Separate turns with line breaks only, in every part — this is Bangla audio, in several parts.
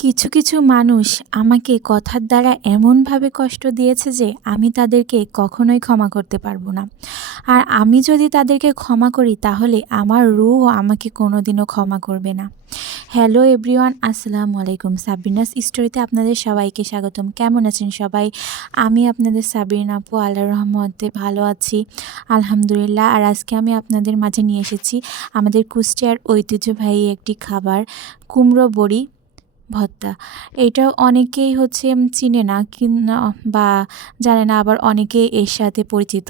কিছু কিছু মানুষ আমাকে কথার দ্বারা এমনভাবে কষ্ট দিয়েছে যে আমি তাদেরকে কখনোই ক্ষমা করতে পারব না। আর আমি যদি তাদেরকে ক্ষমা করি, তাহলে আমার রুহ আমাকে কোনোদিনও ক্ষমা করবে না। হ্যালো এভরিওয়ান, আসসালামু আলাইকুম। সাবিনাস স্টোরিতে আপনাদের সবাইকে স্বাগতম। কেমন আছেন সবাই? আমি আপনাদের সাবিন আপু আল্লাহ রহমতে ভালো আছি, আলহামদুলিল্লাহ। আর আজকে আমি আপনাদের মাঝে নিয়ে এসেছি আমাদের কুষ্টিয়ার ঐতিহ্যবাহী একটি খাবার, কুমড়ো বড়ি। ভর্তা এটা অনেকেই হচ্ছে চিনে না বা জানে না, আবার অনেকে এর সাথে পরিচিত।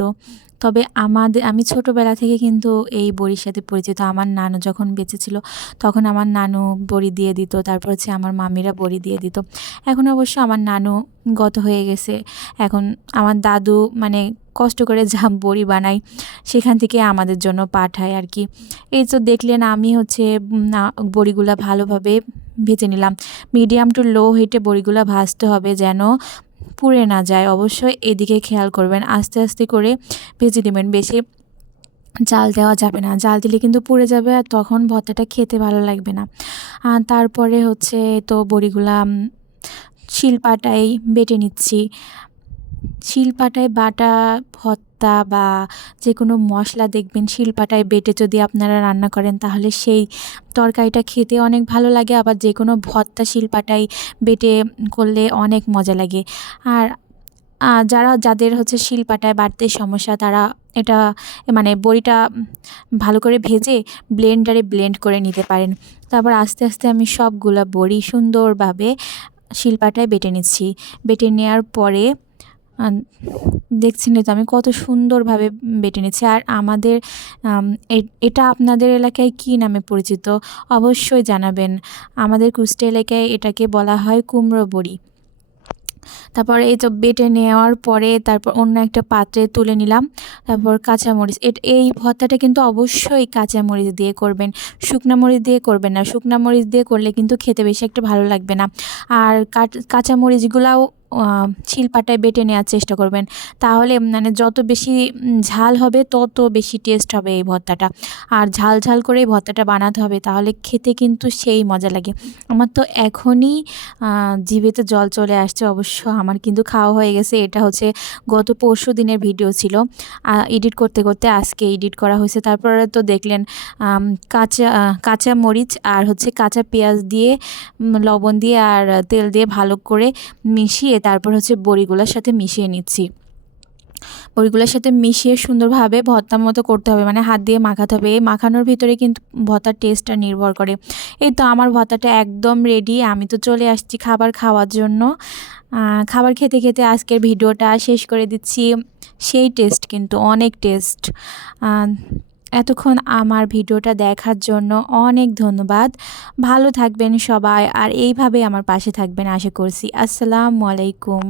তবে আমাদের আমি ছোটোবেলা থেকে কিন্তু এই বড়ির সাথে পরিচিত। আমার নানু যখন বেঁচে ছিল, তখন আমার নানু বড়ি দিয়ে দিত, তারপর হচ্ছে আমার মামিরা বড়ি দিয়ে দিত। এখন অবশ্য আমার নানু গত হয়ে গেছে। এখন আমার দাদু মানে কষ্ট করে যা বড়ি বানাই সেখান থেকে আমাদের জন্য পাঠায় আর কি। এই তো দেখলেন আমি হচ্ছে বড়িগুলা ভালোভাবে ভেজে নিলাম। মিডিয়াম টু লো হিটে বড়িগুলো ভাজতে হবে যেন পুড়ে না যায়। অবশ্যই এদিকে খেয়াল করবেন, আস্তে আস্তে করে ভেজে দেবেন বেশি জাল দেওয়া যাবে না। জাল দিলে কিন্তু পুড়ে যাবে আর তখন ভর্তাটা খেতে ভালো লাগবে না। তারপরে হচ্ছে তো বড়িগুলা শিলপাটাই বেটে নিচ্ছি। শিলপাটায় বাটা, ভর্তা বা যে কোনো মশলা দেখবেন শিলপাটায় বেটে যদি আপনারা রান্না করেন তাহলে সেই তরকারিটা খেতে অনেক ভালো লাগে। আবার যে কোনো ভর্তা শিলপাটায় বেটে করলে অনেক মজা লাগে। আর যারা, যাদের হচ্ছে শিলপাটায় বাড়তে সমস্যা তারা এটা মানে বড়িটা ভালো করে ভেজে ব্লেন্ডারে ব্লেন্ড করে নিতে পারেন। তারপর আস্তে আস্তে আমি সবগুলো বড়ি সুন্দরভাবে শিলপাটায় বেটে নিচ্ছি। বেটে নেওয়ার পরে দেখছেন তো আমি কত সুন্দরভাবে বেটে নিচ্ছি আর আমাদের এটা আপনাদের এলাকায় কী নামে পরিচিত? অবশ্যই জানাবেন। আমাদের কুষ্টিয়া এলাকায় এটাকে বলা হয় কুমড়ো বড়ি। তারপর এই তো বেটে নেওয়ার পরে তারপর অন্য একটা পাত্রে তুলে নিলাম। তারপর কাঁচামরিচ এই ভর্তাটা কিন্তু অবশ্যই কাঁচামরিচ দিয়ে করবেন। শুকনা মরিচ দিয়ে করবেন না। শুকনা মরিচ দিয়ে করলে কিন্তু খেতে বেশি একটা ভালো লাগবে না। আর কাঁচামরিচগুলাও শিলপাটায় বেটে নেওয়ার চেষ্টা করবেন। তাহলে মানে যত বেশি ঝাল হবে, তত বেশি টেস্ট হবে এই ভর্তাটা। আর ঝাল ঝাল করে এই ভর্তাটা বানাতে হবে, তাহলে খেতে কিন্তু সেই মজা লাগে। আমার তো এখনই জিভেতে জল চলে আসছে, অবশ্য আমার কিন্তু খাওয়া হয়ে গেছে। এটা হচ্ছে গত পরশু দিনের ভিডিও ছিল। এডিট করতে করতে আজকে এডিট করা হয়েছে। তারপরে তো দেখলেন কাঁচা কাঁচা মরিচ আর হচ্ছে কাঁচা পেঁয়াজ দিয়ে লবণ দিয়ে আর তেল দিয়ে ভালো করে মিশিয়ে তারপর হচ্ছে বড়িগুলোর সাথে মিশিয়ে নিচ্ছি। বড়িগুলোর সাথে মিশিয়ে সুন্দরভাবে ভর্তার মতো করতে হবে মানে হাত দিয়ে মাখাতে হবে। এই মাখানোর ভিতরে কিন্তু ভর্তার টেস্টটা নির্ভর করে। এই তো আমার ভর্তাটা একদম রেডি আমি তো চলে আসছি খাবার খাওয়ার জন্য। খাবার খেতে খেতে আজকের ভিডিওটা শেষ করে দিচ্ছি। সেই টেস্ট কিন্তু, অনেক টেস্ট এতক্ষণ আমার ভিডিওটা দেখার জন্য অনেক ধন্যবাদ। ভালো থাকবেন সবাই, আর এইভাবে আমার পাশে থাকবেন আশা করছি। আসসালামু আলাইকুম।